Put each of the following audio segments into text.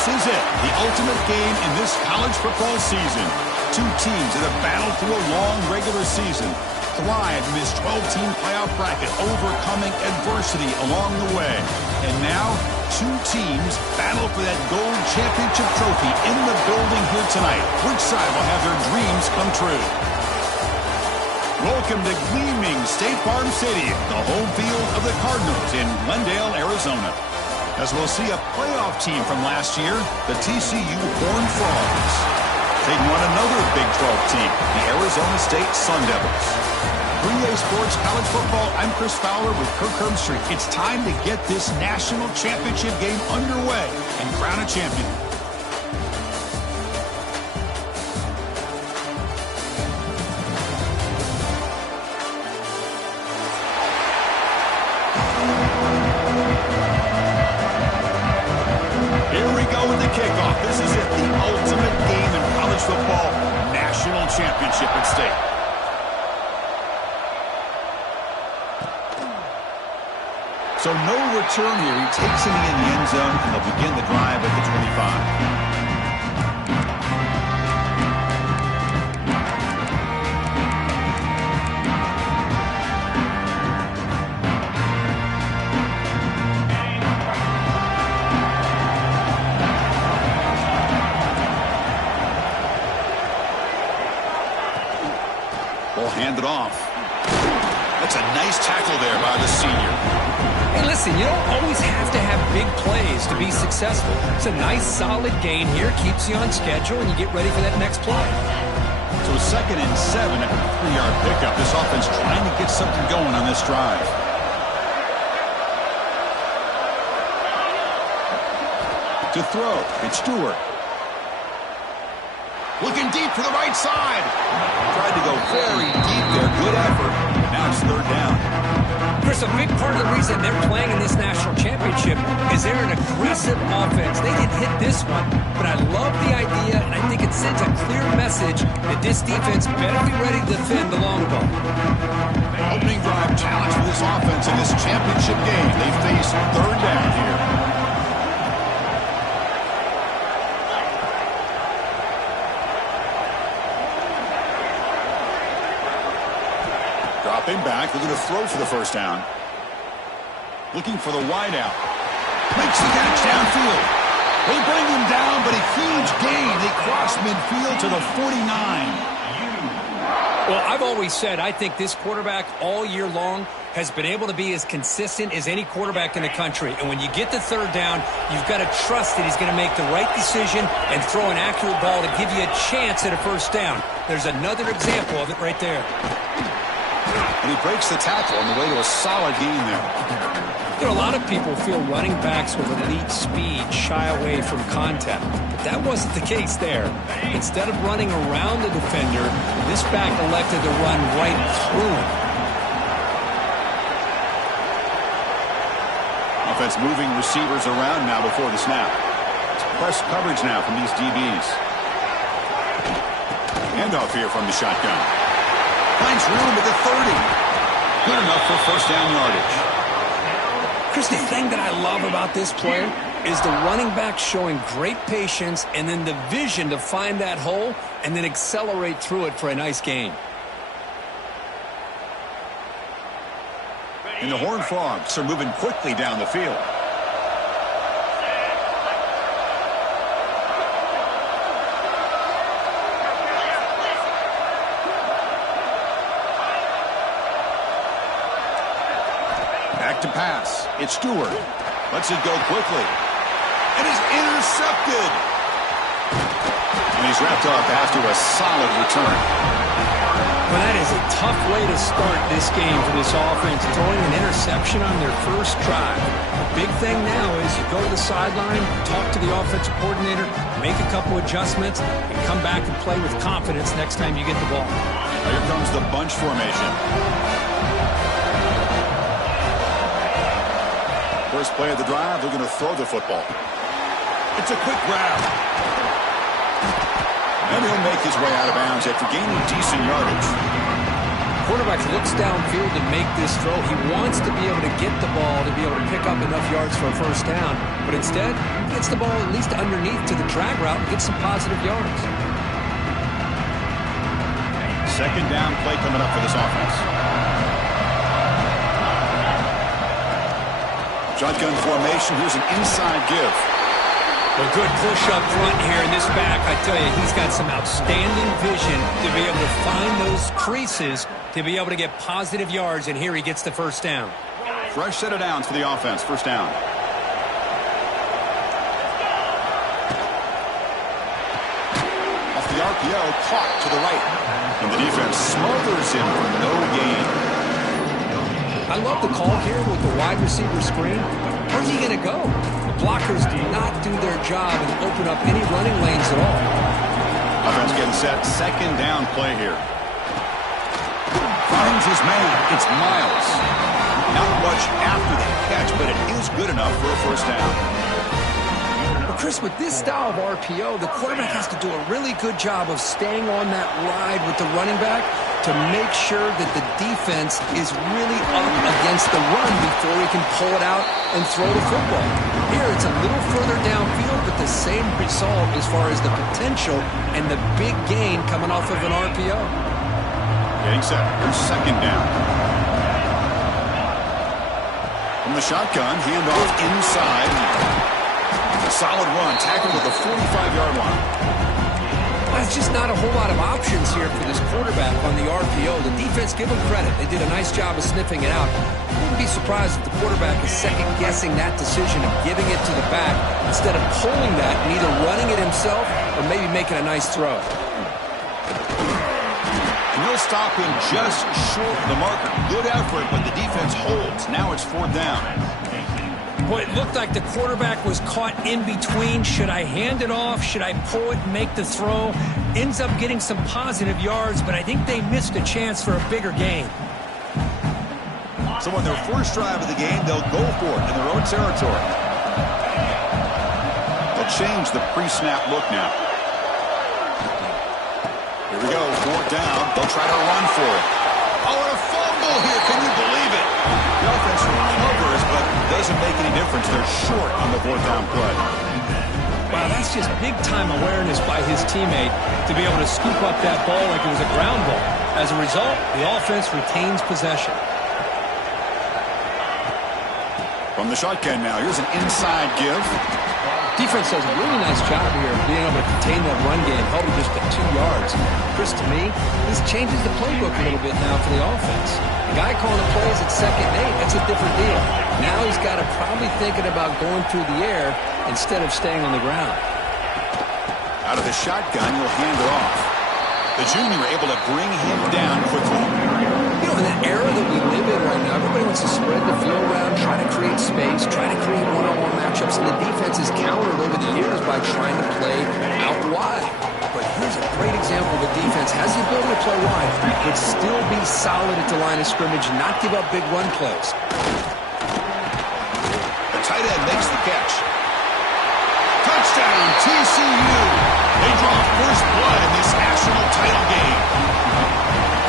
This is it, the ultimate game in this college football season. Two teams that have battled through a long regular season, thrived in this 12-team playoff bracket, overcoming adversity along the way. And now, two teams battle for that gold championship trophy in the building here tonight. Which side will have their dreams come true? Welcome to gleaming State Farm Stadium, the home field of the Cardinals in Glendale, Arizona. As we'll see a playoff team from last year, the TCU Horned Frogs. Taking on another Big 12 team, the Arizona State Sun Devils. 3A Sports College Football, I'm Chris Fowler with Kirk Herbstreit. It's time to get this national championship game underway and crown a champion. Here we go with the kickoff. This is it, the ultimate game in college football, national championship at stake. So no return here. He takes it in the end zone, and they'll begin the drive at the 25. Ball handed off. That's a nice tackle there by the senior. Hey, listen, you don't always have to have big plays to be successful. It's a nice, solid gain here. Keeps you on schedule, and you get ready for that next play. So 2nd and 7 at the 3-yard pickup. This offense trying to get something going on this drive. To throw, it's Stewart. Looking deep to the right side. Tried to go very deep there. Good effort. Now it's 3rd down. Chris, a big part of the reason they're playing in this national championship is they're an aggressive offense. They didn't hit this one, but I love the idea, and I think it sends a clear message that this defense better be ready to defend the long ball. Opening drive challenge for this offense in this championship game. They face 3rd down here. Dropping back, they're going to throw for the 1st down. Looking for the wideout. Makes the catch downfield. They bring him down, but a huge gain. They cross midfield to the 49. Well, I've always said I think this quarterback all year long has been able to be as consistent as any quarterback in the country. And when you get the 3rd down, you've got to trust that he's going to make the right decision and throw an accurate ball to give you a chance at a 1st down. There's another example of it right there. And he breaks the tackle on the way to a solid gain there. You know, a lot of people feel running backs with elite speed shy away from contact. But that wasn't the case there. Instead of running around the defender, this back elected to run right through him. Offense moving receivers around now before the snap. It's press coverage now from these DBs. Handoff here from the shotgun. Finds room at the 30. Good enough for 1st down yardage. Chris, the thing that I love about this play is the running back showing great patience and then the vision to find that hole and then accelerate through it for a nice gain. And the Horned Frogs are moving quickly down the field. Back to pass. It's Stewart. Lets it go quickly. And is intercepted. And he's wrapped up after a solid return. Well, that is a tough way to start this game for this offense, throwing an interception on their 1st drive. The big thing now is you go to the sideline, talk to the offensive coordinator, make a couple adjustments, and come back and play with confidence next time you get the ball. Now here comes the bunch formation. First play of the drive, they're going to throw the football. It's a quick grab. And he'll make his way out of bounds after gaining decent yardage. quarterback looks downfield to make this throw. He wants to be able to get the ball to be able to pick up enough yards for a first down. But instead, he gets the ball at least underneath to the drag route and gets some positive yards. Second down play coming up for this offense. Shotgun formation. Here's an inside give. A good push up front here in this back. I tell you, he's got some outstanding vision to be able to find those creases to be able to get positive yards, and here he gets the first down. Fresh set of downs for the offense. First down. Off the RPO, caught to the right. And the defense smothers him for no gain. I love the call here with the wide receiver screen. Where's he going to go? The blockers do not do their job and open up any running lanes at all. Offense getting set. Second down play here. Finds his man. It's Miles. Not much after the catch, but it is good enough for a first down. But Chris, with this style of RPO, the quarterback has to do a really good job of staying on that ride with the running back to make sure that the defense is really up against the run before he can pull it out and throw the football. Here, it's a little further downfield, but the same result as far as the potential and the big gain coming off of an RPO. Getting set. Here's second down. From the shotgun, handoff inside. A solid run, tackled at the 45-yard line. There's just not a whole lot of options here for this quarterback on the RPO. The defense, give them credit. They did a nice job of sniffing it out. I wouldn't be surprised if the quarterback is second-guessing that decision of giving it to the back instead of pulling that and either running it himself or maybe making a nice throw. And they'll stop him just short of the marker. Good effort, but the defense holds. Now it's fourth down. Boy, it looked like the quarterback was caught in between. Should I hand it off? Should I pull it and make the throw? Ends up getting some positive yards, but I think they missed a chance for a bigger gain. So on their first drive of the game, they'll go for it in their own territory. They'll change the pre-snap look now. Here we go, fourth down. They'll try to run for it. Oh, and a fumble here. Can you believe it? The offense recovers, but doesn't make any difference. They're short on the fourth down play. Wow, that's just big-time awareness by his teammate to be able to scoop up that ball like it was a ground ball. As a result, the offense retains possession. From the shotgun now, here's an inside give. Defense does a really nice job here of being able to contain that run game, held it just to 2 yards. Chris, to me, this changes the playbook a little bit now for the offense. The guy calling the plays at 2nd and 8, that's a different deal. Now he's got to probably thinking about going through the air instead of staying on the ground. Out of the shotgun, you'll hand it off. The junior able to bring him down quickly. You know, in the era that we live in right now, everybody wants to spread the field around, try to create space, try to create one-on-one matchups, and the defense is countered over the years by trying to play out wide. But here's a great example of a defense has the ability to play wide, but still be solid at the line of scrimmage, not give up big run plays. The tight end makes the catch. Touchdown, TCU. They draw first blood in this national title game.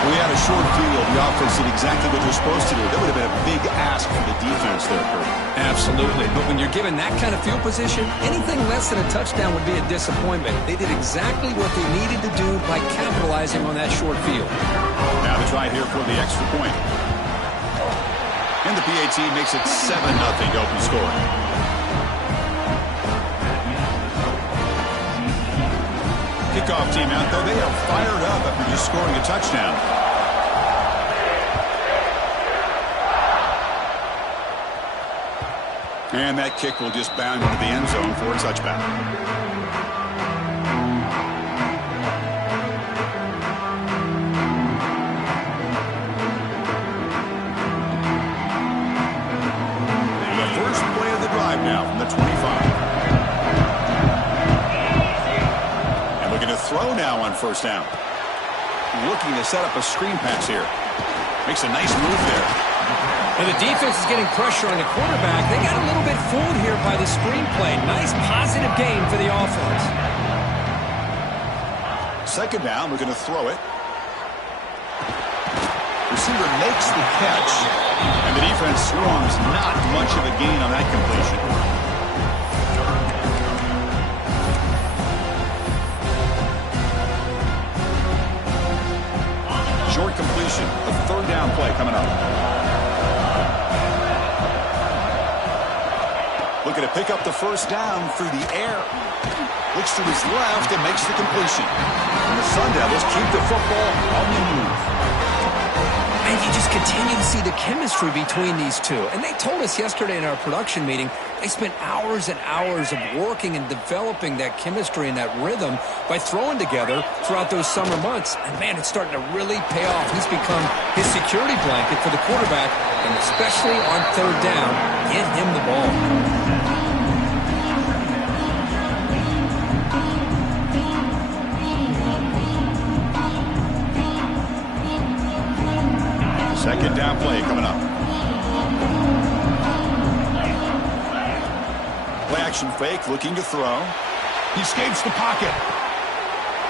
We had a short field. The offense did exactly what they're supposed to do. That would have been a big ask for the defense there, Kurt. Absolutely. But when you're given that kind of field position, anything less than a touchdown would be a disappointment. They did exactly what they needed to do by capitalizing on that short field. Now the try here for the extra point. And the PAT makes it 7-0 open score. Kickoff team out, though, they are fired up after just scoring a touchdown. And that kick will just bound into the end zone for a touchback. The first play of the drive now from the 25. To throw now on first down. Looking to set up a screen pass here. Makes a nice move there. And the defense is getting pressure on the quarterback. They got a little bit fooled here by the screen play. Nice positive gain for the offense. Second down, we're going to throw it. Receiver makes the catch, and the defense swarms. Not much of a gain on that completion. Short completion, a third down play coming up. Looking to pick up the first down through the air. Looks to his left and makes the completion. And the Sun Devils keep the football on the move. And you just continue to see the chemistry between these two. And they told us yesterday in our production meeting, they spent hours and hours of working and developing that chemistry and that rhythm by throwing together throughout those summer months. And, man, it's starting to really pay off. He's become his security blanket for the quarterback, and especially on third down, get him the ball. Second down play coming up. Play action fake, looking to throw. He escapes the pocket.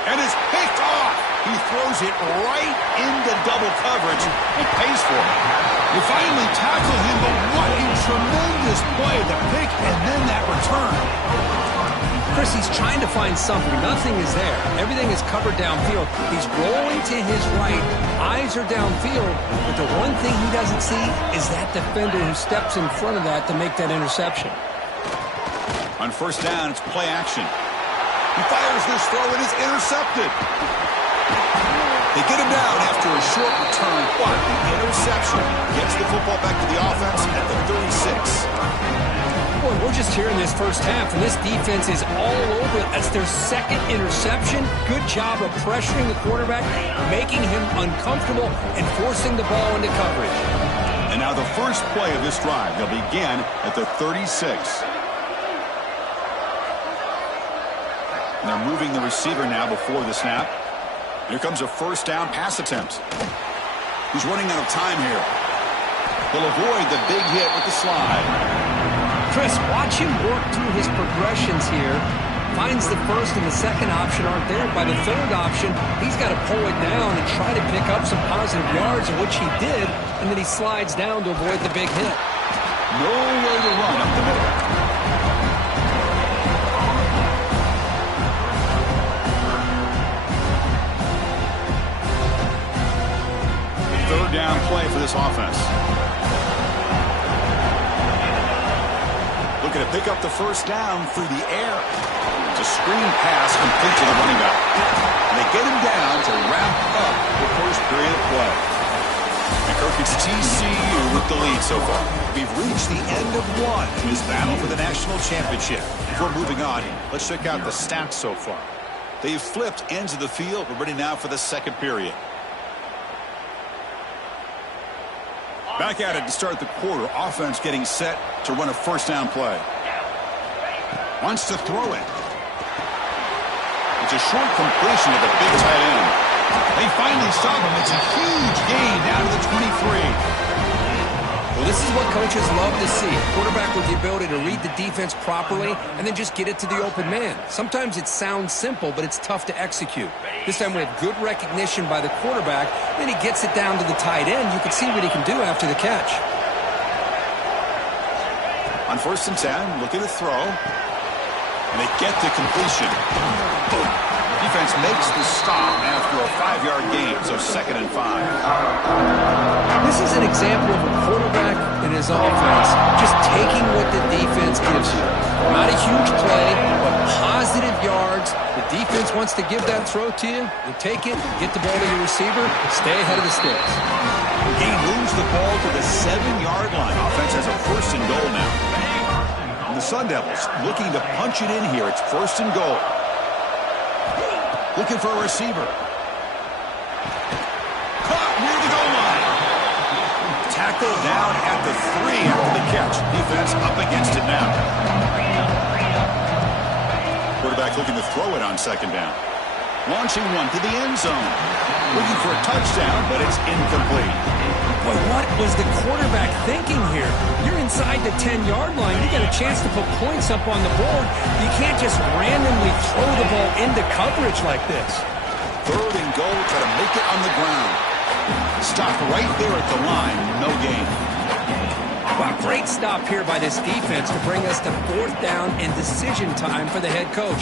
And is picked off. He throws it right into double coverage and pays for it. You finally tackle him, but what a tremendous play. The pick and then that return. Chris, he's trying to find something. Nothing is there. Everything is covered downfield. He's rolling to his right. Eyes are downfield. But the one thing he doesn't see is that defender who steps in front of that to make that interception. On first down, it's play action. He fires this throw and is intercepted. They get him down after a short return, but the interception gets the football back to the offense at the 36. Boy, we're just here in this first half, and this defense is all over it. That's their second interception. Good job of pressuring the quarterback, making him uncomfortable, and forcing the ball into coverage. And now the first play of this drive. They'll begin at the 36. And they're moving the receiver now before the snap. Here comes a first down pass attempt. He's running out of time here. He'll avoid the big hit with the slide. Chris, watch him work through his progressions here. Finds the first and the second option aren't there. By the third option, he's got to pull it down and try to pick up some positive yards, which he did, and then he slides down to avoid the big hit. No way to run up the middle. Third down play for this offense. Looking to pick up the first down through the air. It's a screen pass complete to the running back. And they get him down to wrap up the first period of play. And Kirk, it's TCU with the lead so far. We've reached the end of one in this battle for the national championship. Before moving on, let's check out the stats so far. They've flipped ends of the field. We're ready now for the second period. Back at it to start the quarter. Offense getting set to run a first down play. Wants to throw it. It's a short completion to the big tight end. They finally stop him. It's a huge gain down to the 23. Well, this is what coaches love to see. A quarterback with the ability to read the defense properly and then just get it to the open man. Sometimes it sounds simple, but it's tough to execute. This time we have good recognition by the quarterback. Then he gets it down to the tight end. You can see what he can do after the catch. On first and 10, looking to throw. And they get the completion. Boom. Defense makes the stop after a 5-yard gain, so 2nd and 5. This is an example of a quarterback and his offense just taking what the defense gives you. Not a huge play, but positive yards. The defense wants to give that throw to you. You take it, get the ball to your receiver, stay ahead of the sticks. Gain moves the ball to the 7-yard line. Offense has a first and goal now. And the Sun Devils looking to punch it in here. It's first and goal. Looking for a receiver. Caught near the goal line. Tackled down at the 3 after the catch. Defense up against it now. Quarterback looking to throw it on second down. Launching one to the end zone. Looking for a touchdown, but it's incomplete. Boy, what was the quarterback thinking here? You're inside the 10-yard line. You got a chance to put points up on the board. You can't just randomly throw the ball into coverage like this. Third and goal, try to make it on the ground. Stopped right there at the line. No gain. Wow, great stop here by this defense to bring us to 4th down and decision time for the head coach.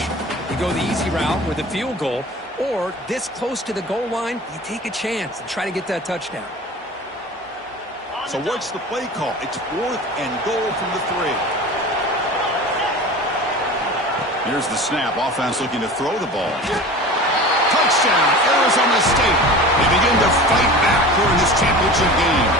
You go the easy route with a field goal, or this close to the goal line, you take a chance and try to get that touchdown. So what's the play call? It's 4th and goal from the 3. Here's the snap. Offense looking to throw the ball. Touchdown, Arizona State. They begin to fight back here in this championship game.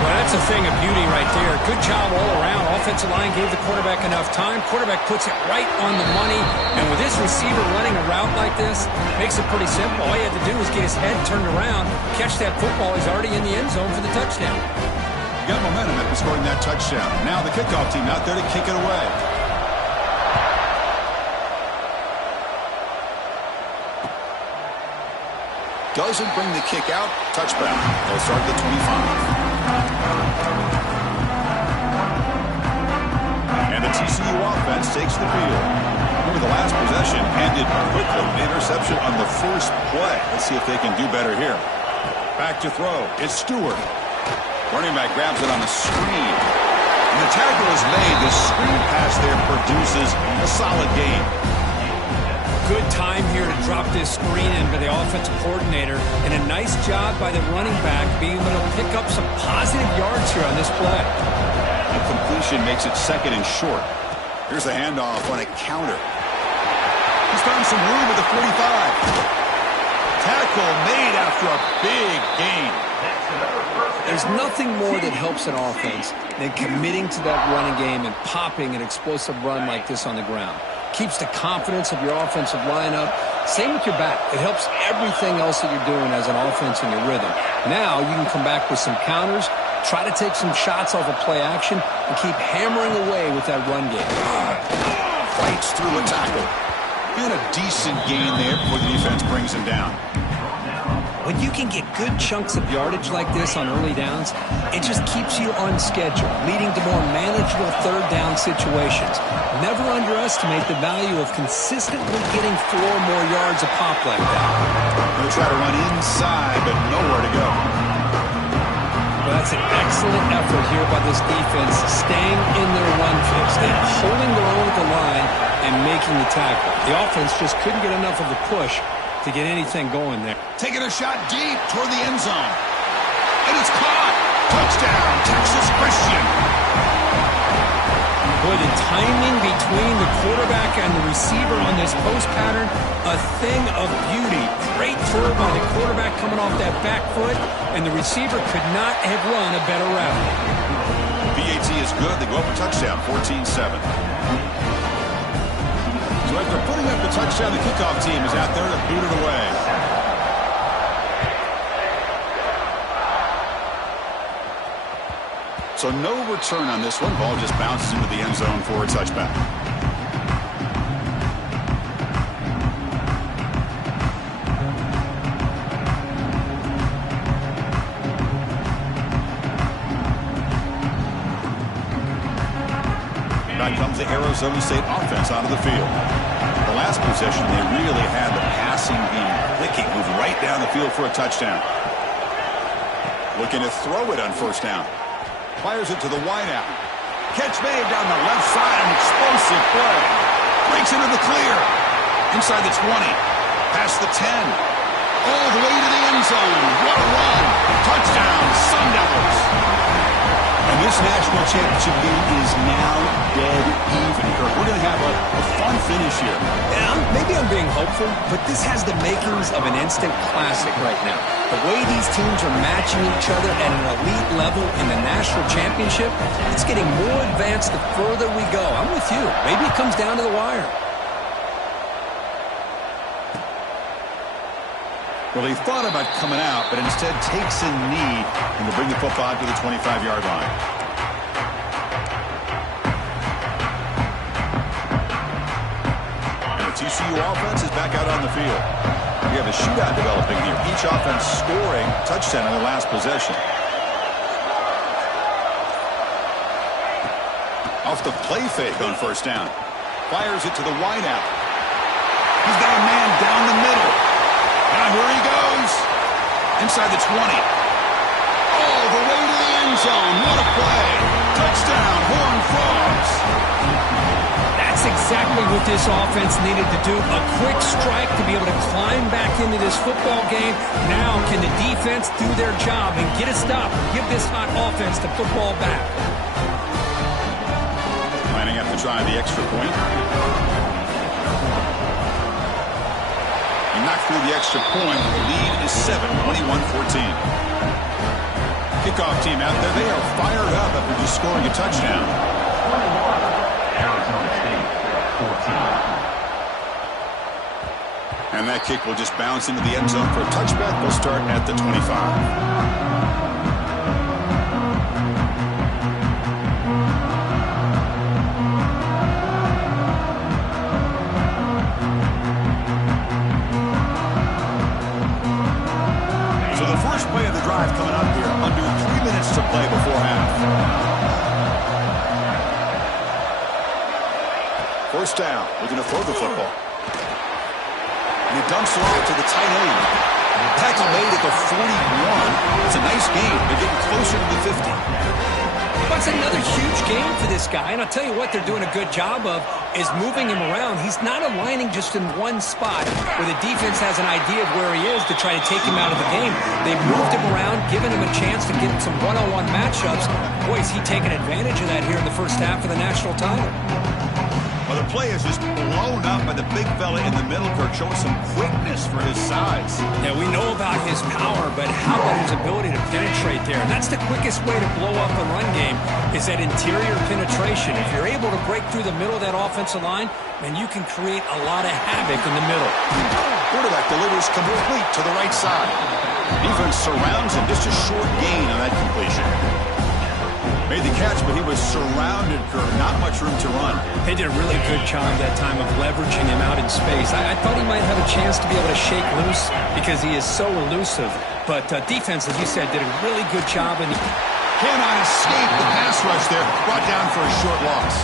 Well, that's a thing of beauty right there. Good job all around. Offensive line gave the quarterback enough time. Quarterback puts it right on the money. And with this receiver running a route like this, makes it pretty simple. All he had to do was get his head turned around, catch that football. He's already in the end zone for the touchdown. You got momentum after scoring that touchdown. Now the kickoff team out there to kick it away. Doesn't bring the kick out. Touchback. They'll start at the 25. And the TCU offense takes the field. Remember, the last possession ended quickly. The interception on the first play. Let's see if they can do better here. Back to throw. It's Stewart. Running back grabs it on the screen. And the tackle is made. The screen pass there produces a solid gain. Good time here to drop this screen in for the offensive coordinator, and a nice job by the running back being able to pick up some positive yards here on this play. The completion makes it 2nd and short. Here's a handoff on a counter. He's found some room at the 45. Tackle made after a big gain. There's nothing more that helps an offense than committing to that running game and popping an explosive run like this on the ground. Keeps the confidence of your offensive lineup. Same with your back. It helps everything else that you're doing as an offense in your rhythm. Now you can come back with some counters, try to take some shots off of play action, and keep hammering away with that run game. Fights through a tackle. And a decent gain there before the defense brings him down. When you can get good chunks of yardage like this on early downs, it just keeps you on schedule, leading to more manageable 3rd down situations. Never underestimate the value of consistently getting 4 more yards a pop like that. Going to try to run inside, but nowhere to go. Well, that's an excellent effort here by this defense, staying in their run fix, then holding their own at the line and making the tackle. The offense just couldn't get enough of a push to get anything going there. Taking a shot deep toward the end zone. And it's caught. Touchdown, Texas Christian. Boy, the timing between the quarterback and the receiver on this post pattern, a thing of beauty. Great throw by the quarterback coming off that back foot, and the receiver could not have run a better route. PAT is good. They go up a touchdown, 14-7. So after putting up the touchdown, the kickoff team is out there to boot it away. So no return on this one. Ball just bounces into the end zone for a touchback. Back comes the Arizona State offense out of the field. The last possession, they really had the passing game clicking, moved right down the field for a touchdown. Looking to throw it on 1st down. Fires it to the wideout. Catch made down the left side, an explosive play. Breaks into the clear. Inside the 20. Past the 10. All the way to the end zone. What a run. Touchdown, Sun Devils. And this national championship game is now dead even. We're going to have a fun finish here. Yeah, maybe I'm being hopeful, but this has the makings of an instant classic right now. The way these teams are matching each other at an elite level in the national championship, it's getting more advanced the further we go. I'm with you. Maybe it comes down to the wire. Well, he thought about coming out, but instead takes a knee and will bring the football to the 25-yard line. And the TCU offense is back out on the field. We have a shootout developing here. Each offense scoring a touchdown in their last possession. Off the play fake on 1st down. Fires it to the wideout. He's got a man down the middle. Now here he goes. Inside the 20. All the way to the end zone. What a play. Touchdown, Horned Frogs. That's exactly what this offense needed to do. A quick strike to be able to climb back into this football game. Now can the defense do their job and get a stop? Give this hot offense the football back. Lining up to try the extra point. He knocked through the extra point. The lead is 7, 21-14. Kickoff team out there. They are fired up after just scoring a touchdown. And that kick will just bounce into the end zone for a touchback. They'll start at the 25. Play of the drive coming up here. Under 3 minutes to play before half. First down. Looking to throw the football. And he dumps it off to the tight end. Tackle made at the 41. It's a nice game. They're getting closer to the 50. But it's another huge game for this guy. And I'll tell you what they're doing a good job of is moving him around. He's not aligning just in one spot where the defense has an idea of where he is to try to take him out of the game. They've moved him around, given him a chance to get some one-on-one matchups. Boy, is he taking advantage of that here in the first half of the national title. Well, the play is just blown up by the big fella in the middle, Kirk, showing some quickness for his size. Yeah, we know about his power, but how about his ability to penetrate there? And that's the quickest way to blow up a run game is that interior penetration. If you're able to break through the middle of that offensive line, then you can create a lot of havoc in the middle. Quarterback delivers complete to the right side. Defense surrounds him. Just a short gain on that completion. Made the catch, but he was surrounded, Kirk. Not much room to run. They did a really good job that time of leveraging him out in space. I thought he might have a chance to be able to shake loose because he is so elusive. But defense, as you said, did a really good job. And cannot escape the pass rush there. Brought down for a short loss.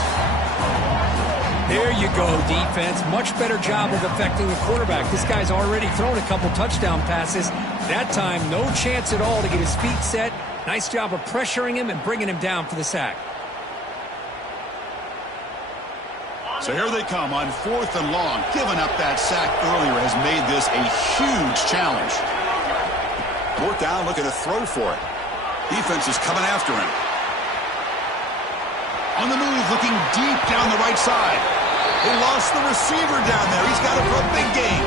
There you go, defense. Much better job of affecting the quarterback. This guy's already thrown a couple touchdown passes. That time, no chance at all to get his feet set. Nice job of pressuring him and bringing him down for the sack. So here they come on 4th and long. Giving up that sack earlier has made this a huge challenge. 4th down, looking to throw for it. Defense is coming after him. On the move, looking deep down the right side. They lost the receiver down there. He's got it for a big game.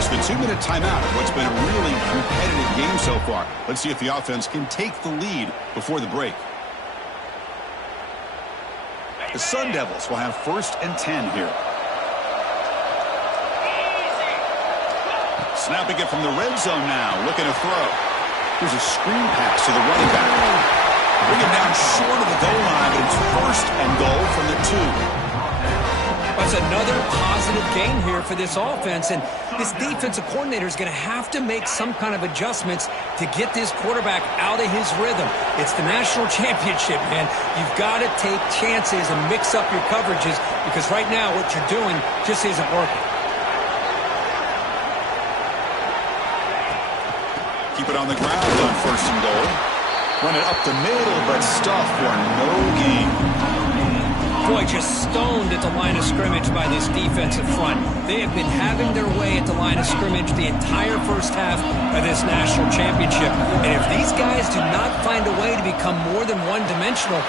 It's the 2-minute timeout of what's been a really competitive game so far. Let's see if the offense can take the lead before the break. The Sun Devils will have 1st and 10 here. Snapping it from the red zone now, looking to throw. Here's a screen pass to the running back. Bring him down short of the goal line, but it's 1st and goal from the 2. That's another positive game here for this offense, and this defensive coordinator is going to have to make some kind of adjustments to get this quarterback out of his rhythm. It's the national championship, man. You've got to take chances and mix up your coverages because right now what you're doing just isn't working. Keep it on the ground on 1st and goal. Run it up the middle, but stuffed for no gain. Boy, just stoned at the line of scrimmage by this defensive front. They have been having their way at the line of scrimmage the entire first half of this national championship. And if these guys do not find a way to become more than one-dimensional.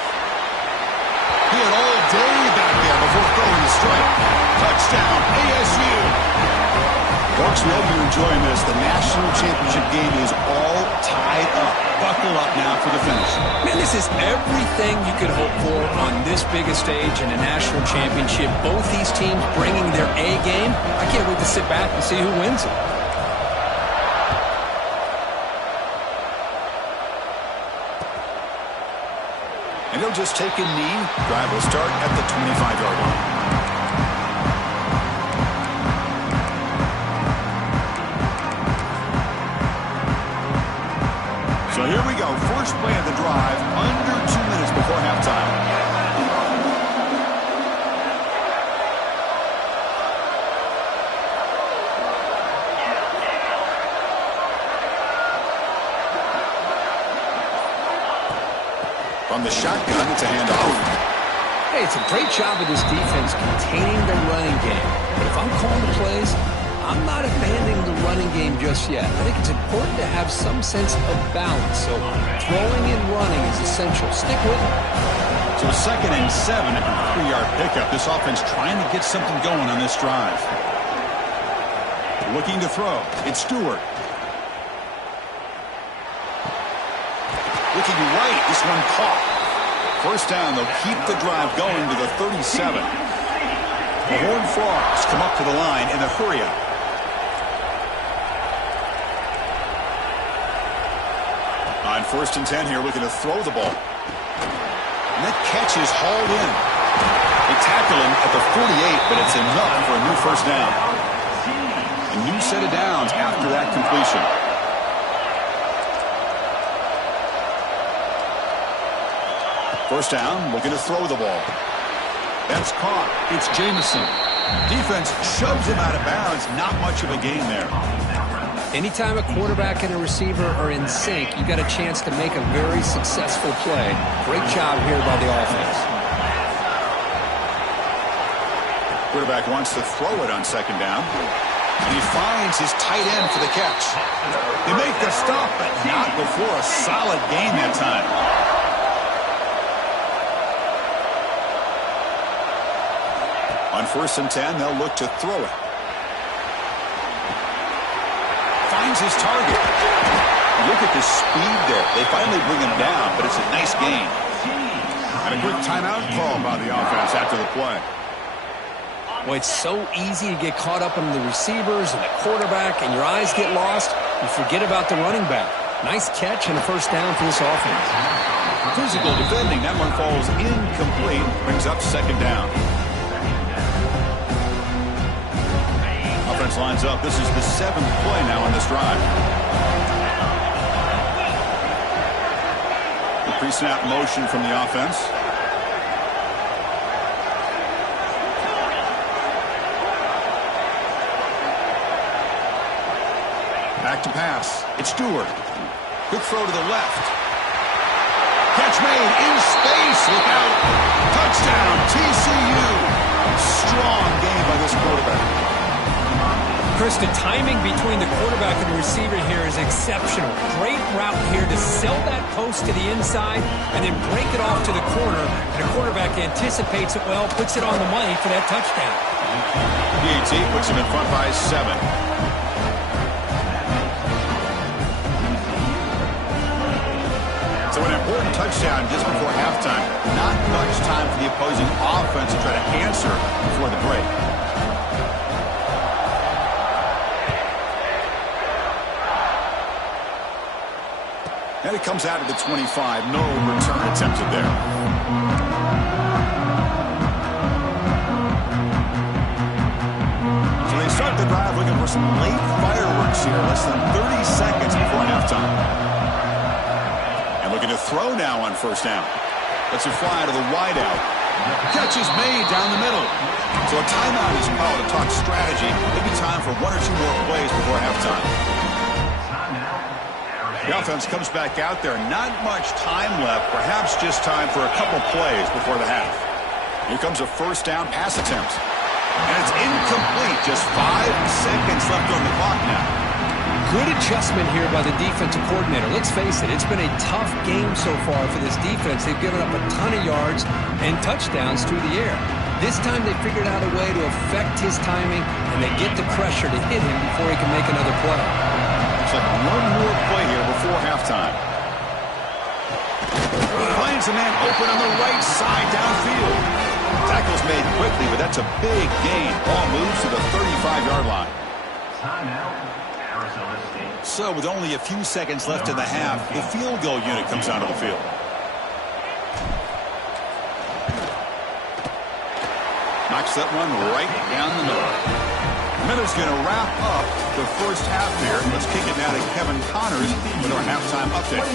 He had all day back there before throwing the strike. Touchdown, ASU. Folks, we hope you're enjoying this. The national championship game is all tied up. Buckle up now for the finish. Man, this is everything you could hope for on this biggest stage in a national championship. Both these teams bringing their A game. I can't wait to sit back and see who wins it. And he'll just take a knee. Drive will start at the 25-yard line. So here we go. First play of the drive, under 2 minutes before halftime. From the shotgun, it's a handoff. Hey, it's a great job of this defense containing the running game. But if I'm calling the plays, I'm not abandoning the running game just yet. I think it's important to have some sense of balance. So throwing and running is essential. Stick with it. So 2nd and 7 after a 3-yard pickup. This offense trying to get something going on this drive. Looking to throw. It's Stewart. Looking right. This one caught. First down. They'll keep the drive going to the 37. The Horned Frogs come up to the line in the hurry-up. On 1st and 10 here, looking to throw the ball. And that catch is hauled in. They tackle him at the 48, but it's enough for a new first down. A new set of downs after that completion. First down, looking to throw the ball. That's caught. It's Jamison. Defense shoves him out of bounds. Not much of a gain there. Anytime a quarterback and a receiver are in sync, you got a chance to make a very successful play. Great job here by the offense. Quarterback wants to throw it on 2nd down. And he finds his tight end for the catch. They make the stop, but not before a solid gain that time. On 1st and 10, they'll look to throw it. Finds his target. Look at the speed there. They finally bring him down, but it's a nice gain. And a quick timeout call by the offense after the play. Well, it's so easy to get caught up in the receivers and the quarterback, and your eyes get lost. You forget about the running back. Nice catch and a first down for this offense. Physical defending. That one falls incomplete. Brings up 2nd down. Offense lines up. This is the 7th play now on this drive. The pre-snap motion from the offense. Back to pass. It's Stewart. Quick throw to the left. Catch made in space. Look out. Touchdown, TCU. Strong game by this quarterback. Chris, the timing between the quarterback and the receiver here is exceptional. Great route here to sell that post to the inside and then break it off to the corner. And the quarterback anticipates it well, puts it on the money for that touchdown. PAT puts him in front by 7. So an important touchdown just before halftime. Not much time for the opposing offense to try to answer before the break. And it comes out of the 25. No return attempted there. So they start the drive looking for some late fireworks here. Less than 30 seconds before halftime. And looking to throw now on 1st down. Lets it fly to the wideout. Catch is made down the middle. So a timeout is called to talk strategy. Maybe time for 1 or 2 more plays before halftime. The offense comes back out there. Not much time left. Perhaps just time for a couple plays before the half. Here comes a 1st down pass attempt. And it's incomplete. Just 5 seconds left on the clock now. Good adjustment here by the defensive coordinator. Let's face it, it's been a tough game so far for this defense. They've given up a ton of yards and touchdowns through the air. This time they figured out a way to affect his timing, and they get the pressure to hit him before he can make another play. Looks like one more play here before halftime. Finds a man open on the right side downfield. Tackle's made quickly, but that's a big gain. Ball moves to the 35-yard line. So with only a few seconds left in the half, the field goal unit comes out of the field. Knocks that one right down the middle. Miller's going to wrap up the first half here. Let's kick it now to Kevin Connors with our halftime update.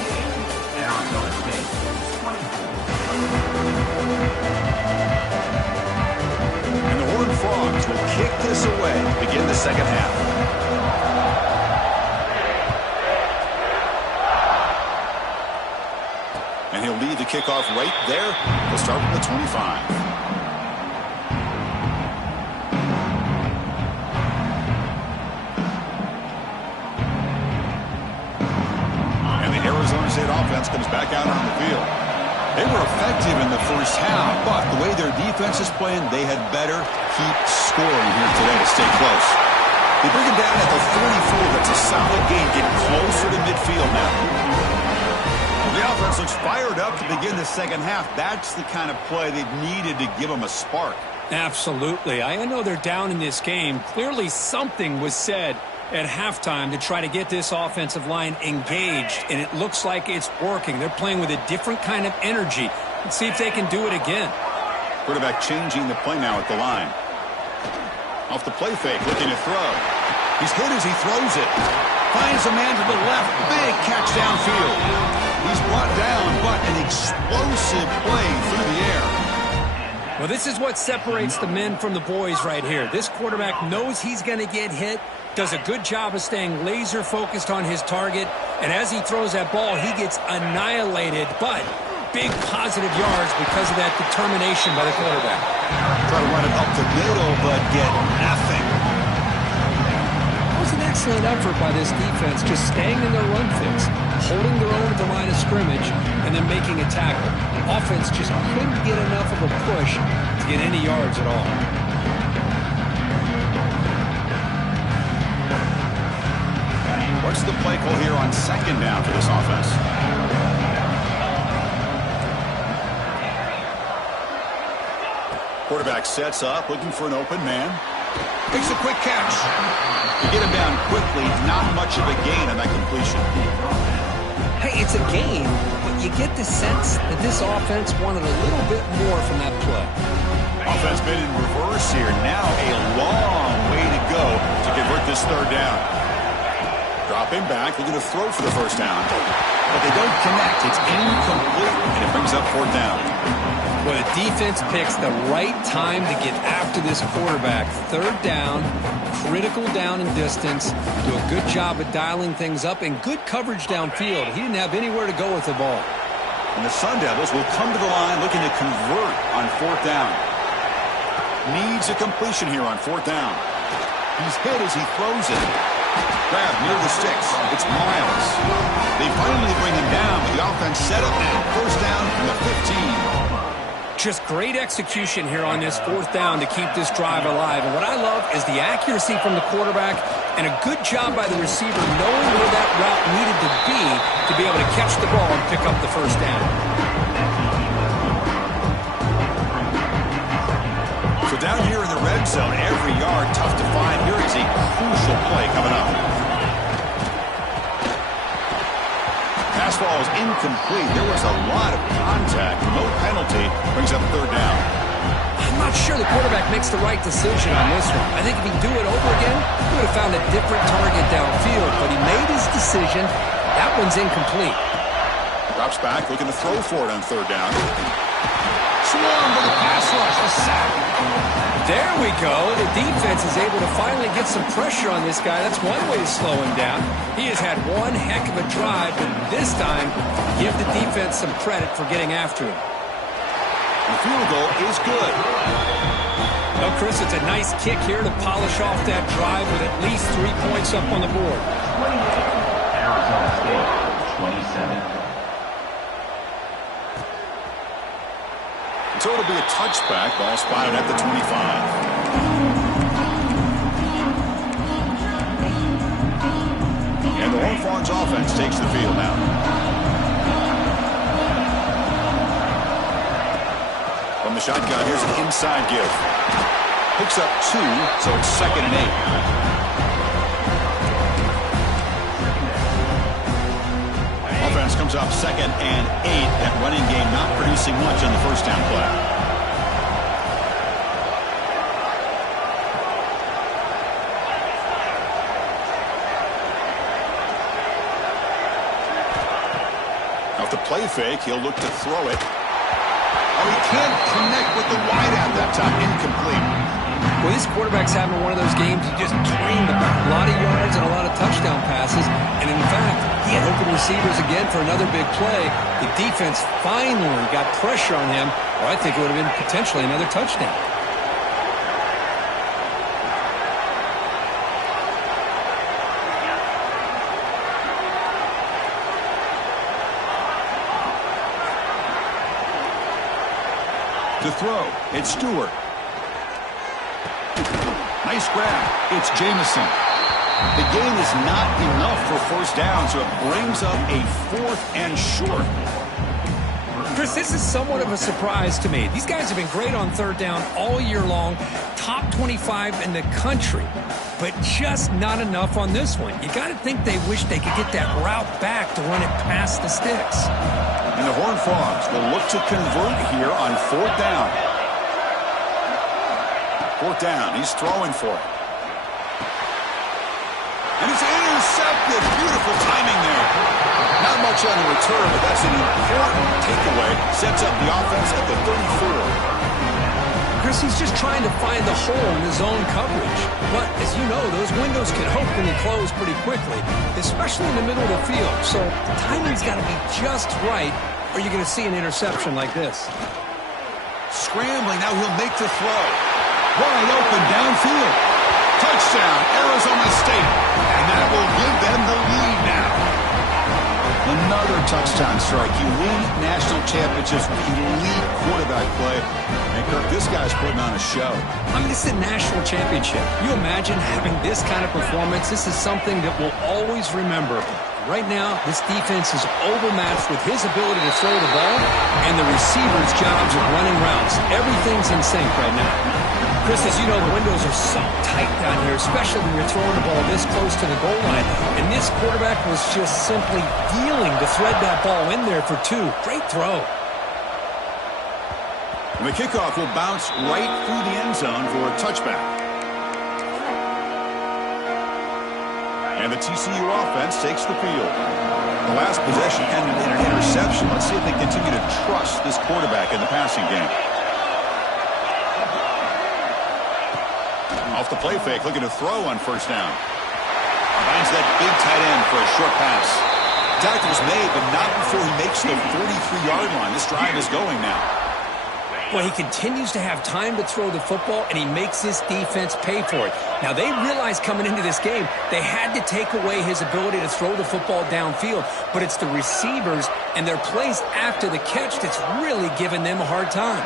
And the Horned Frogs will kick this away to begin the second half. And he'll lead the kickoff right there. He'll start with the 25. Arizona State offense comes back out on the field. They were effective in the first half, but the way their defense is playing, they had better keep scoring here today to stay close. They bring it down at the 44. That's a solid gain, getting closer to midfield now. The offense looks fired up to begin the second half. That's the kind of play they've needed to give them a spark. Absolutely. I know they're down in this game. Clearly something was said at halftime to try to get this offensive line engaged, and it looks like it's working. They're playing with a different kind of energy. Let's see if they can do it again. Quarterback changing the play now at the line. Off the play fake, looking to throw. He's hit as he throws it. Finds a man to the left. Big catch downfield. He's brought down, but an explosive play through the air. Well, this is what separates the men from the boys right here. This quarterback knows he's going to get hit, does a good job of staying laser focused on his target, and as he throws that ball, he gets annihilated, but big positive yards because of that determination by the quarterback. Try to run it up the middle, but get nothing. It was an excellent effort by this defense, just staying in their run fix, holding their own at the line of scrimmage, and then making a tackle. Offense just couldn't get enough of a push to get any yards at all. What's the play call here on second down for this offense? Quarterback sets up, looking for an open man. Makes a quick catch. To get him down quickly, not much of a gain on that completion. Hey, it's a gain, but you get the sense that this offense wanted a little bit more from that play. Offense made in reverse here. Now a long way to go to convert this third down. Drop him back. They're going to throw for the first down. But they don't connect. It's incomplete, and it brings up fourth down. Well, the defense picks the right time to get after this quarterback. Third down, critical down and distance. Do a good job of dialing things up and good coverage downfield. He didn't have anywhere to go with the ball. And the Sun Devils will come to the line looking to convert on fourth down. Needs a completion here on fourth down. He's hit as he throws it. Grab near the sticks. It's Miles. They finally bring him down, but the offense set up now. First down from the 15. Just great execution here on this fourth down to keep this drive alive. And what I love is the accuracy from the quarterback and a good job by the receiver knowing where that route needed to be able to catch the ball and pick up the first down. So down here in the red zone, every yard tough to find. Here is a crucial play coming up. Pass ball is incomplete. There was a lot of contact. No penalty. Brings up third down. I'm not sure the quarterback makes the right decision on this one. I think if he'd do it over again, he would have found a different target downfield. But he made his decision. That one's incomplete. Drops back, looking to throw for it on third down. Swarm with a pass rush. A sack. There we go. The defense is able to finally get some pressure on this guy. That's one way to slow him down. He has had one heck of a drive, but this time, give the defense some credit for getting after him. The field goal is good. Well, Chris, it's a nice kick here to polish off that drive with at least 3 points up on the board. 28, Arizona State, 27. So it'll be a touchback. Ball spotted at the 25. And the Longhorns offense takes the field now. From the shotgun, here's an inside give. Picks up 2, so it's 2nd and 8. Offense comes up 2nd and 8. That running game not producing much on the first down play. Off the play fake, he'll look to throw it. Oh, he can't connect with the wideout that time. Incomplete. Well, this quarterback's having one of those games he just drained the back. A lot of yards and a lot of touchdown passes. And in fact, he had open receivers again for another big play. The defense finally got pressure on him, or I think it would have been potentially another touchdown. To throw, it's Stewart. Nice grab. It's Jamison. The gain is not enough for first down, so it brings up a 4th and short. Chris, this is somewhat of a surprise to me. These guys have been great on third down all year long, top 25 in the country, but just not enough on this one. You got to think they wish they could get that route back to run it past the sticks. And the Horned Frogs will look to convert here on 4th down. 4th down, he's throwing for it. And it's intercepted. Beautiful timing there. Not much on the return, but that's an important takeaway. Sets up the offense at the 34. Chris, he's just trying to find the hole in the zone coverage. But, as you know, those windows can open and close pretty quickly, especially in the middle of the field. So the timing's got to be just right, or you're going to see an interception like this. Scrambling, now he'll make the throw. Wide open downfield. Touchdown, Arizona State. And that will give them the lead now. Another touchdown strike. You win national championships with elite quarterback play. And Kirk, this guy's putting on a show. I mean, this is a national championship. You imagine having this kind of performance? This is something that we'll always remember. Right now, this defense is overmatched with his ability to throw the ball and the receiver's jobs of running routes. Everything's in sync right now. Chris, as you know, the windows are so tight down here, especially when you're throwing the ball this close to the goal line. And this quarterback was just simply dealing to thread that ball in there for 2. Great throw. And the kickoff will bounce right through the end zone for a touchback. And the TCU offense takes the field. The last possession ended in an interception. Let's see if they continue to trust this quarterback in the passing game. Off the play fake, looking to throw on first down. Finds that big tight end for a short pass. Tackle's made, but not before he makes the 43-yard line. This drive is going now. Well, he continues to have time to throw the football, and he makes this defense pay for it. Now, they realized coming into this game they had to take away his ability to throw the football downfield, but it's the receivers and their plays after the catch that's really giving them a hard time.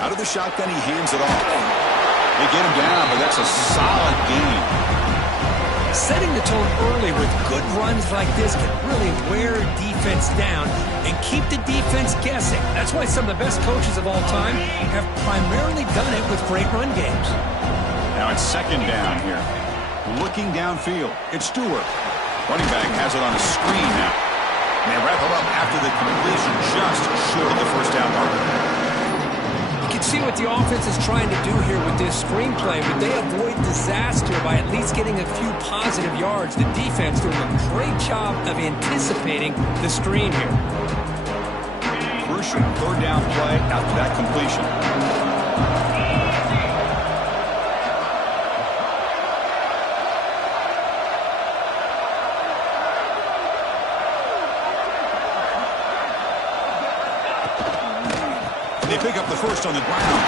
Out of the shotgun, he hands it off. They get him down, but that's a solid gain. Setting the tone early with good runs like this can really wear defense down and keep the defense guessing. That's why some of the best coaches of all time have primarily done it with great run games. Now it's 2nd down here. Looking downfield, it's Stewart. Running back has it on a screen now. And they wrap him up after the completion just short of the first down marker. See what the offense is trying to do here with this screenplay, but they avoid disaster by at least getting a few positive yards. The defense doing a great job of anticipating the screen here. Crucial 3rd down play after that completion. They pick up the first on the ground.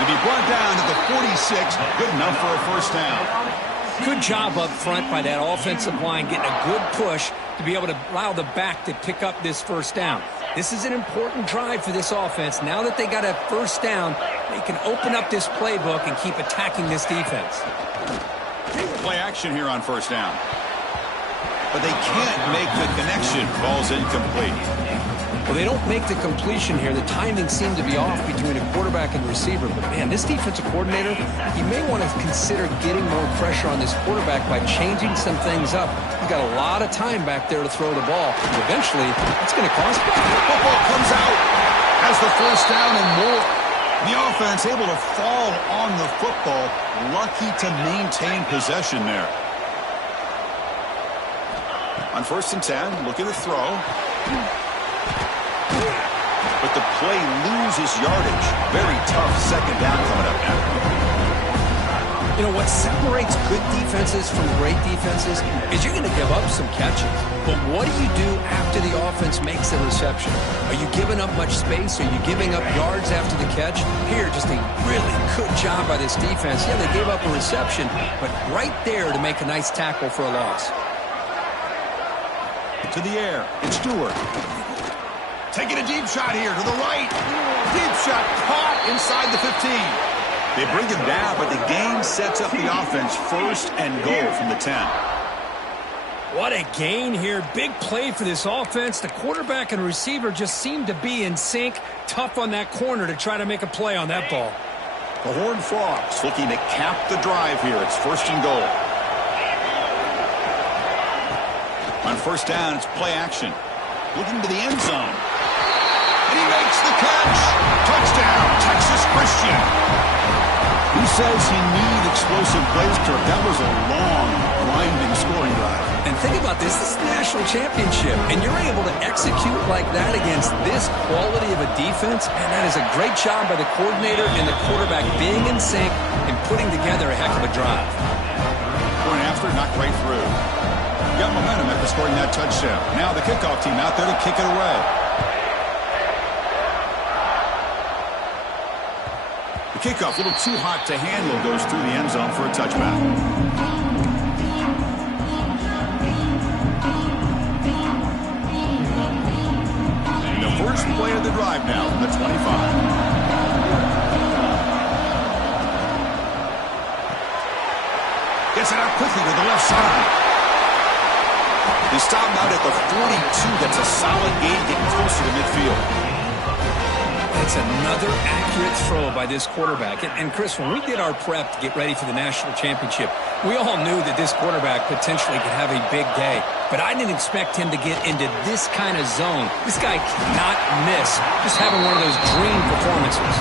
To be brought down to the 46, good enough for a first down. Good job up front by that offensive line, getting a good push to be able to allow the back to pick up this first down. This is an important drive for this offense. Now that they got a first down, they can open up this playbook and keep attacking this defense. Play action here on first down. But they can't make the connection. Ball's incomplete. Well, they don't make the completion here. The timing seemed to be off between a quarterback and receiver. But, man, this defensive coordinator, he may want to consider getting more pressure on this quarterback by changing some things up. He's got a lot of time back there to throw the ball. And eventually, it's going to cost him. The football comes out, has the first down and more. The offense able to fall on the football. Lucky to maintain possession there. On 1st and 10, looking to throw. but the play loses yardage. Very tough second down coming up now. You know, what separates good defenses from great defenses is you're going to give up some catches. But what do you do after the offense makes the reception? Are you giving up much space? Are you giving up yards after the catch? Here, just a really good job by this defense. Yeah, they gave up a reception, but right there to make a nice tackle for a loss. To the air, it's Stewart. Taking a deep shot here to the right. Deep shot caught inside the 15. They bring him down, but the gain sets up the offense first and goal from the 10. What a gain here. Big play for this offense. The quarterback and receiver just seem to be in sync. Tough on that corner to try to make a play on that ball. The Horned Frogs looking to cap the drive here. It's first and goal. On first down, it's play action. Looking to the end zone. And he makes the catch. Touchdown, Texas Christian. Who says he needs explosive plays, Kirk? That was a long, grinding scoring drive. And think about this. This is the national championship, and you're able to execute like that against this quality of a defense, and that is a great job by the coordinator and the quarterback being in sync and putting together a heck of a drive. Point after, knocked right through. Got momentum after scoring that touchdown. Now the kickoff team out there to kick it away. The kickoff, a little too hot to handle, goes through the end zone for a touchback. And the first play of the drive now from the 25. Gets it out quickly to the left side. He stopped out at the 42. That's a solid gain, getting closer to midfield. It's another accurate throw by this quarterback. And Chris, when we did our prep to get ready for the national championship, we all knew that this quarterback potentially could have a big day. But I didn't expect him to get into this kind of zone. This guy cannot miss. Just having one of those dream performances.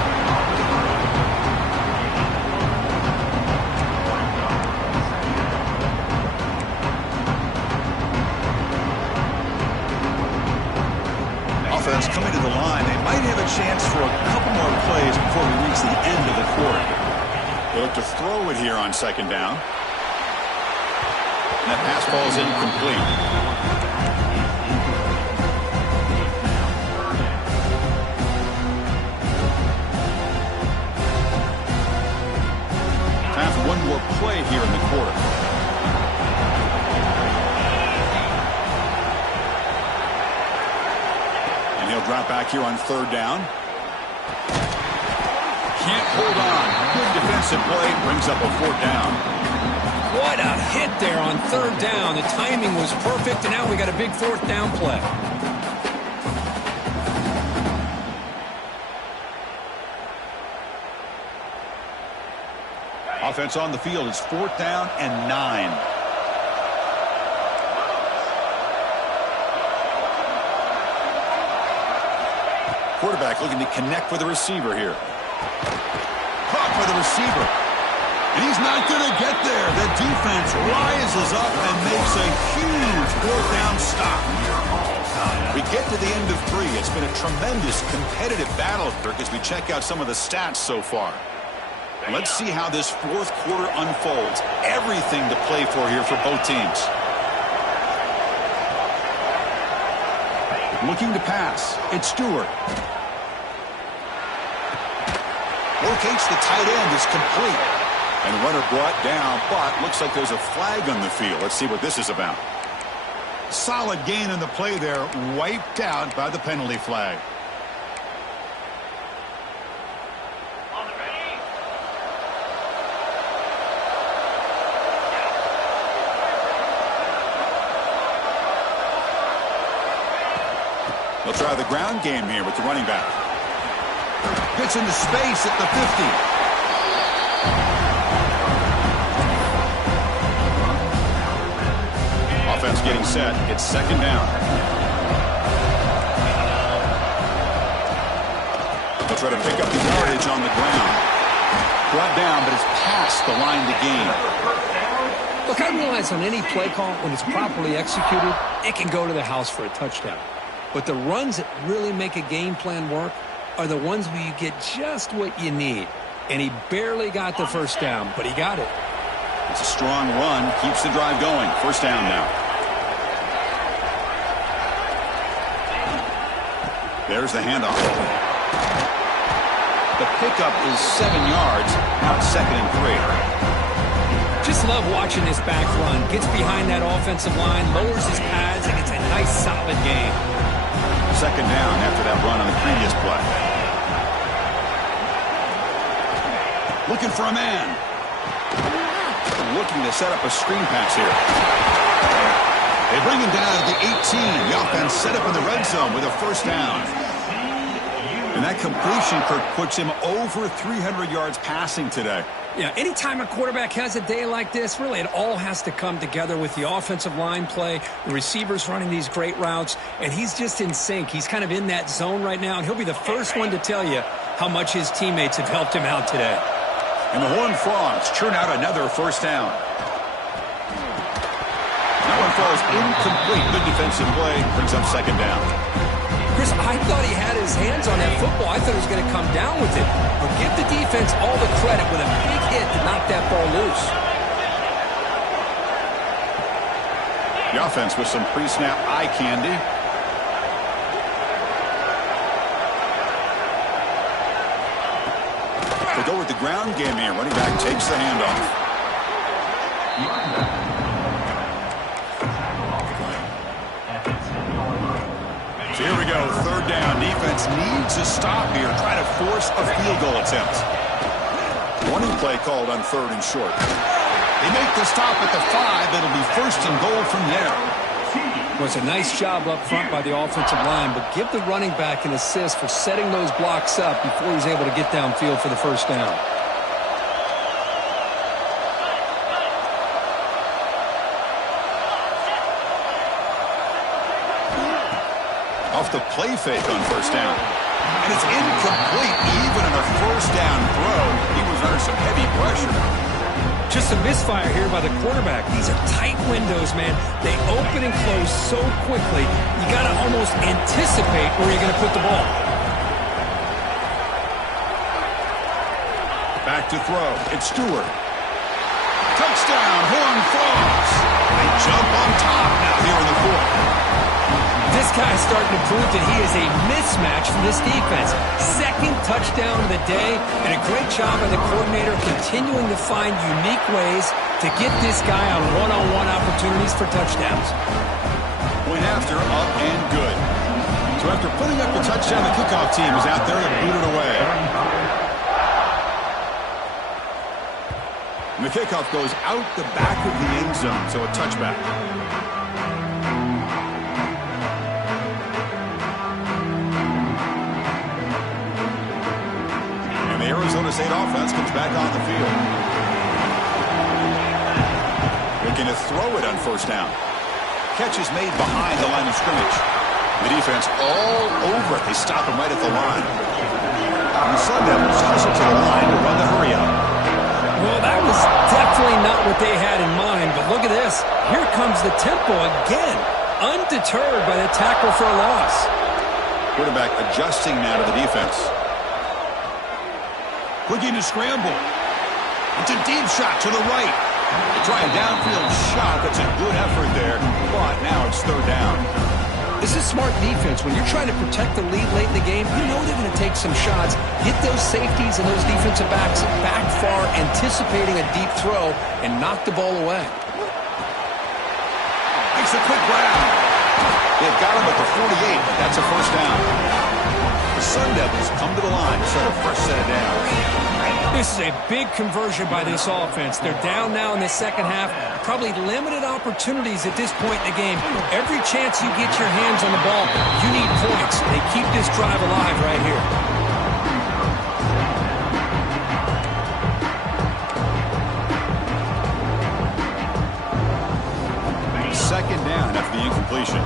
Coming to the line, they might have a chance for a couple more plays before we reach the end of the quarter. They look to throw it here on second down. And that pass ball is incomplete. Time for one more play here in the quarter. Drop back here on third down. Can't hold on. Good defensive play. Brings up a fourth down. What a hit there on third down. The timing was perfect, and now we got a big fourth down play. Offense on the field. It's fourth down and 9. Quarterback looking to connect with the receiver here. Caught by the receiver. And he's not going to get there. The defense rises up and makes a huge fourth down stop. We get to the end of 3. It's been a tremendous competitive battle, Kirk, as we check out some of the stats so far. Let's see how this fourth quarter unfolds. Everything to play for here for both teams. Looking to pass. It's Stewart. Locates the tight end. Is complete. And the runner brought down, but looks like there's a flag on the field. Let's see what this is about. Solid gain in the play there. Wiped out by the penalty flag. They'll try the ground game here with the running back. Gets into space at the 50. Offense getting set. It's second down. They'll try to pick up the yardage on the ground. Brought down, but it's past the line to gain. Look, I realize on any play call, when it's properly executed, it can go to the house for a touchdown. But the runs that really make a game plan work are the ones where you get just what you need. And he barely got the first down, but he got it. It's a strong run. Keeps the drive going. First down now. There's the handoff. The pickup is 7 yards. Now it's 2nd and 3. Just love watching this back run. Gets behind that offensive line, lowers his pads, and it's a nice, solid game. 2nd down after that run on the previous play. Looking for a man. Looking to set up a screen pass here. They bring him down at the 18. The offense set up in the red zone with a first down. And that completion, Kirk, puts him over 300 yards passing today. Yeah, anytime a quarterback has a day like this, really it all has to come together with the offensive line play, the receivers running these great routes, and he's just in sync. He's kind of in that zone right now, and he'll be the first one to tell you how much his teammates have helped him out today. And the Horned Frogs churn out another first down. That one falls incomplete. Good defensive play. Brings up 2nd down. Chris, I thought he had his hands on that football. I thought he was going to come down with it. But give the defense all the credit with a big hit to knock that ball loose. The offense with some pre-snap eye candy. They go with the ground game here. Running back takes the handoff. So here we go, 3rd down. Defense needs a stop here. Try to force a field goal attempt. Warning play called on 3rd and short. They make the stop at the 5. It'll be 1st and goal from there. Well, it's a nice job up front by the offensive line, but give the running back an assist for setting those blocks up before he's able to get downfield for the first down. Off the play fake on first down. And it's incomplete even on a first down throw. He was under some heavy pressure. Just a misfire here by the quarterback. These are tight windows, man. They open and close so quickly, you got to almost anticipate where you're going to put the ball. Back to throw. It's Stewart. Touchdown, Horned Frogs. They jump on top now here in the 4th. This guy's starting to prove that he is a mismatch for this defense. 2nd touchdown of the day, and a great job by the coordinator continuing to find unique ways to get this guy on one-on-one opportunities for touchdowns. Point after, up and good. So after putting up the touchdown, the kickoff team is out there to boot it away. And the kickoff goes out the back of the end zone, so a touchback. The Arizona State offense comes back on the field. Looking to throw it on first down. Catch is made behind the line of scrimmage. The defense all over it. They stop him right at the line. And the Sun Devils hustle to the line to run the hurry up. Well, that was definitely not what they had in mind, but look at this. Here comes the tempo again, undeterred by the tackle for a loss. Quarterback adjusting now to the defense. Looking to scramble. It's a deep shot to the right. They try a downfield shot. That's a good effort there. But now it's 3rd down. This is smart defense. When you're trying to protect the lead late in the game, you know they're going to take some shots. Get those safeties and those defensive backs back far, anticipating a deep throw, and knock the ball away. Makes a quick grab. They've got him at the 48, but that's a first down. The Sun Devils come to the line to start a fresh set of downs. This is a big conversion by this offense. They're down now in the 2nd half. Probably limited opportunities at this point in the game. Every chance you get your hands on the ball, you need points. They keep this drive alive right here. 2nd down after the incompletion.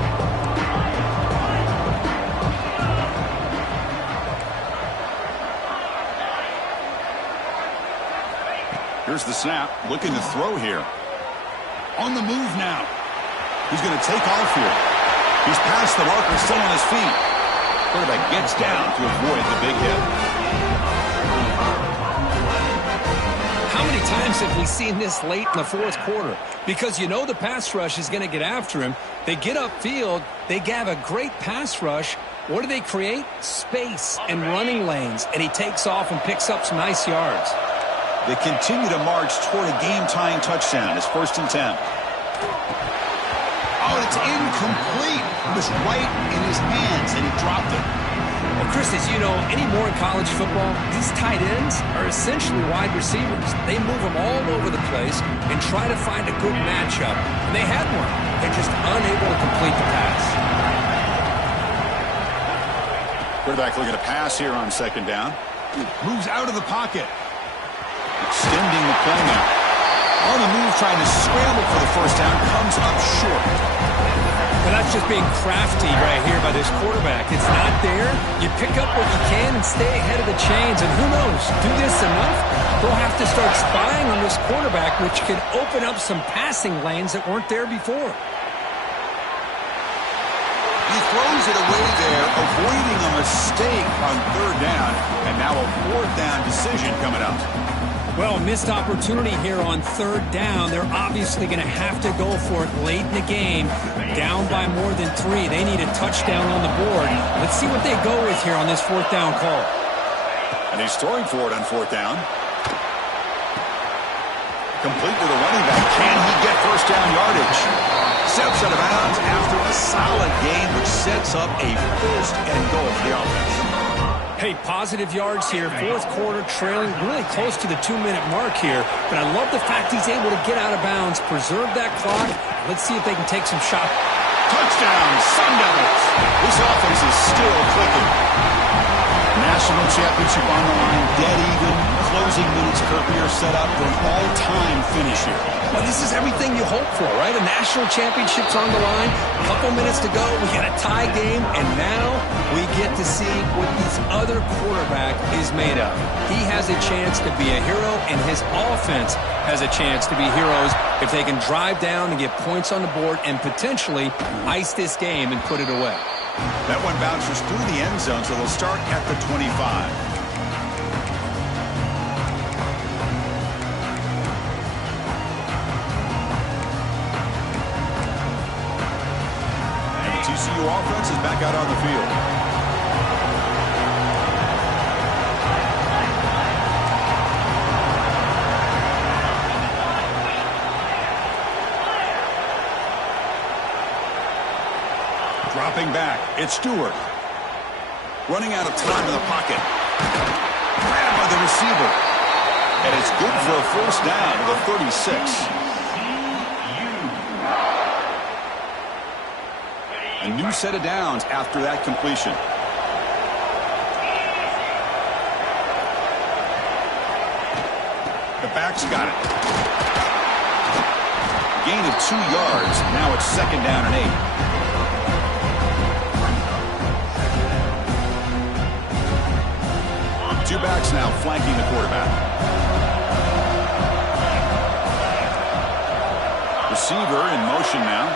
Here's the snap. Looking to throw here. On the move now. He's going to take off here. He's past the marker, still on his feet. Quarterback gets down to avoid the big hit. How many times have we seen this late in the fourth quarter? Because you know the pass rush is going to get after him. They get upfield. They have a great pass rush. What do they create? Space and running lanes. And he takes off and picks up some nice yards. They continue to march toward a game-tying touchdown. It's 1st and 10. Oh, and it's incomplete. It was right in his hands, and he dropped it. Well, Chris, as you know, anymore in college football, these tight ends are essentially wide receivers. They move them all over the place and try to find a good matchup. And they had one. They're just unable to complete the pass. Quarterback looking to pass here on 2nd down. Moves out of the pocket. Extending the play now. On the move, trying to scramble for the 1st down. Comes up short. Well, that's just being crafty right here by this quarterback. It's not there. You pick up what you can and stay ahead of the chains. And who knows, do this enough, they'll have to start spying on this quarterback, which can open up some passing lanes that weren't there before. He throws it away there, avoiding a mistake on 3rd down. And now a 4th down decision coming up. Well, missed opportunity here on 3rd down. They're obviously going to have to go for it late in the game. Down by more than 3. They need a touchdown on the board. Let's see what they go with here on this 4th down call. And he's throwing for it on 4th down. Complete to the running back. Can he get 1st down yardage? Steps out of bounds after a solid gain, which sets up a 1st and goal for the offense. Hey, positive yards here. 4th quarter, trailing really close to the 2-minute mark here. But I love the fact he's able to get out of bounds, preserve that clock. Let's see if they can take some shots. Touchdown, Sun Devils. This offense is still clicking. National championship on the line, dead even. Closing minutes, Kirby, are set up for an all-time finish here. Well, this is everything you hope for, right? A national championship's on the line. A couple minutes to go. We got a tie game, and now we get to see what this other quarterback is made of. He has a chance to be a hero, and his offense has a chance to be heroes if they can drive down and get points on the board and potentially ice this game and put it away. That one bounces through the end zone, so they'll start at the 25. TCU offense is back out on the field. Dropping back, it's Stewart. Running out of time in the pocket. Grabbed by the receiver. And it's good for a 1st down to the 36. A new set of downs after that completion. The back's got it. Gain of 2 yards. Now it's 2nd down and 8. 2 backs now flanking the quarterback. Receiver in motion now.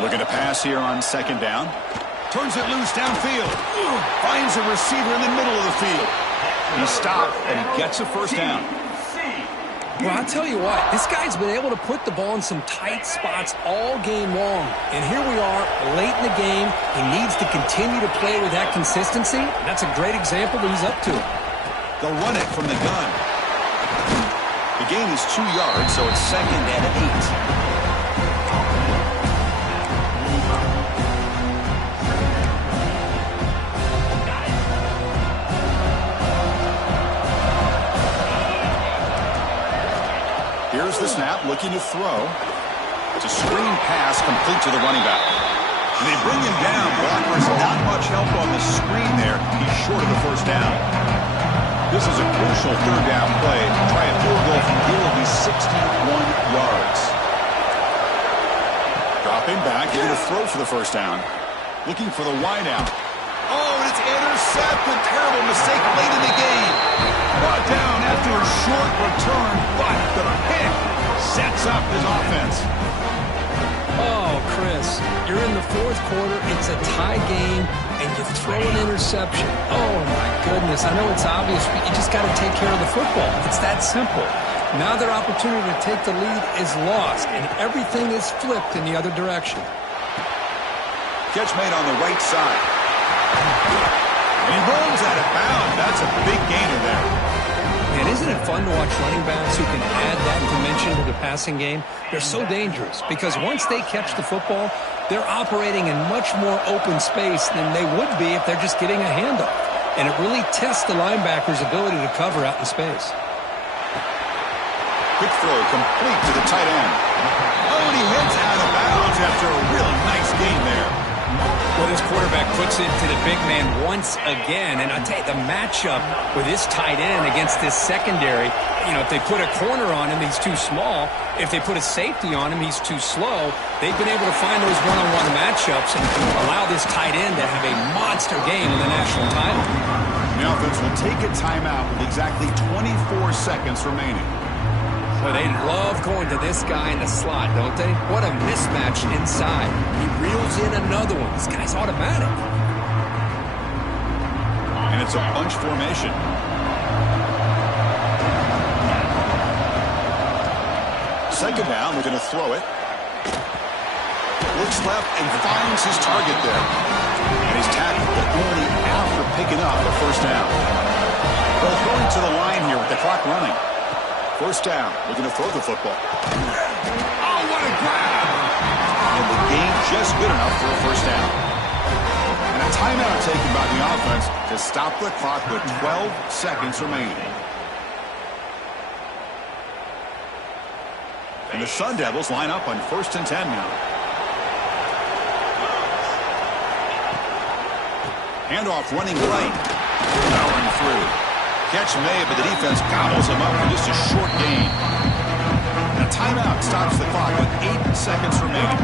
Looking to pass here on 2nd down. Turns it loose downfield. Finds a receiver in the middle of the field. He stopped, and he gets a 1st down. Well, I'll tell you what, this guy's been able to put the ball in some tight spots all game long. And here we are, late in the game. He needs to continue to play with that consistency. That's a great example that he's up to it. They'll run it from the gun. The gain is 2 yards, so it's 2nd and 8. Here's the snap, looking to throw. It's a screen pass complete to the running back. They bring him down. Blockers not much help on the screen there. He's short of the 1st down. This is a crucial 3rd down play. Try a field goal from here will be 61 yards. Dropping back, going to throw for the 1st down. Looking for the wideout. Oh, and it's intercepted. Terrible mistake late in the game. Brought down after a short return, but the pick sets up his offense. Oh, Chris, you're in the fourth quarter. It's a tie game, and you throw an interception. Oh, my goodness. I know it's obvious, but you just got to take care of the football. It's that simple. Now their opportunity to take the lead is lost, and everything is flipped in the other direction. Catch made on the right side. And he rolls out of bounds. That's a big gainer there. And isn't it fun to watch running backs who can add that dimension to the passing game? They're so dangerous because once they catch the football, they're operating in much more open space than they would be if they're just getting a handoff. And it really tests the linebacker's ability to cover out in space. Quick throw complete to the tight end. Oh, and he heads out of bounds after a really nice game there. Well, this quarterback puts it to the big man once again. And I tell you, the matchup with this tight end against this secondary, you know, if they put a corner on him, he's too small. If they put a safety on him, he's too slow. They've been able to find those one-on-one matchups and allow this tight end to have a monster game in the national title. The offense will take a timeout with exactly 24 seconds remaining. Well, they love going to this guy in the slot, don't they? What a mismatch inside. He reels in another one. This guy's automatic. And it's a bunch formation. Second down, they're going to throw it. Looks left and finds his target there. And he's tackled, but only after picking up the first down. They'll throw it to the line here with the clock running. First down, we're going to throw the football. Oh, what a grab! And the game just good enough for a first down. And a timeout taken by the offense to stop the clock with 12 seconds remaining. And the Sun Devils line up on 1st and 10 now. Handoff running right. Powering through. Catch made, but the defense gobbles him up for just a short gain. And a timeout stops the clock with 8 seconds remaining.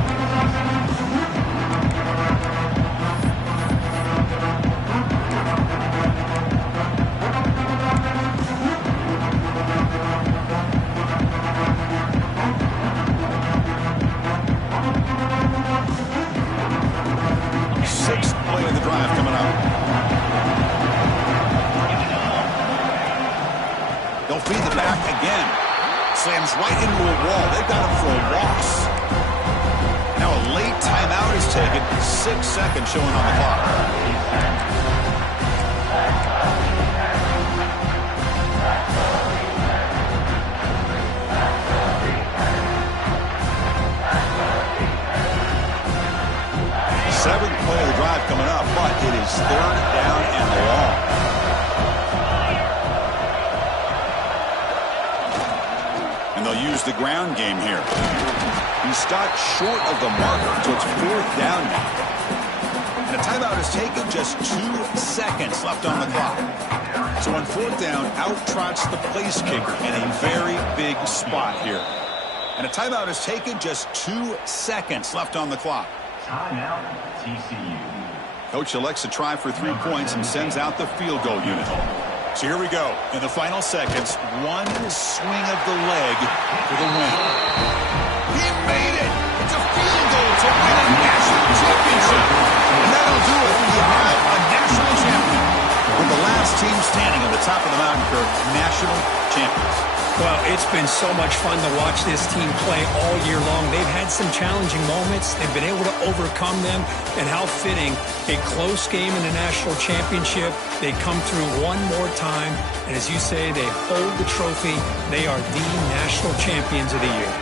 Sixth play of the drive coming up. They'll feed the back again. Slams right into a wall. They've got him for a loss. Now a late timeout is taken. 6 seconds showing on the clock. Seventh play of the drive coming up, but it is 3rd down and long. And they'll use the ground game here. He stopped short of the marker, so it's 4th down now. And a timeout is taken, just 2 seconds left on the clock. So on 4th down, out trots the place kicker in a very big spot here. And a timeout is taken, just 2 seconds left on the clock. Timeout, TCU. Coach elects to try for 3 points and sends out the field goal unit. So here we go. In the final seconds, one swing of the leg for the win. He made it! It's a field goal to win a national championship. And that'll do it. We have a national champion. With the last team standing on the top of the mountain for national champions. Well, it's been so much fun to watch this team play all year long. They've had some challenging moments. They've been able to overcome them. And how fitting, a close game in the national championship. They come through one more time. And as you say, they hold the trophy. They are the national champions of the year.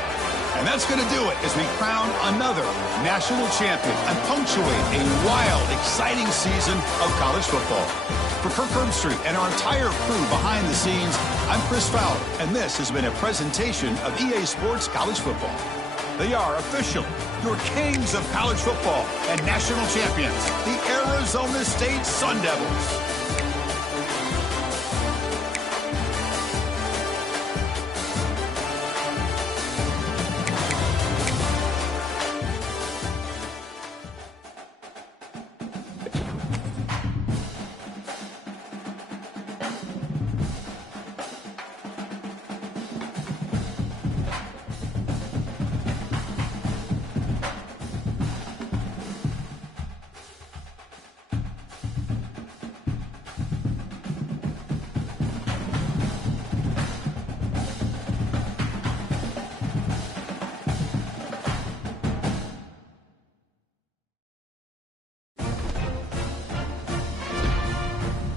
And that's going to do it as we crown another national champion and punctuate a wild, exciting season of college football. For Kirk Herbstreit and our entire crew behind the scenes, I'm Chris Fowler, and this has been a presentation of EA Sports College Football. They are officially your kings of college football and national champions, the Arizona State Sun Devils.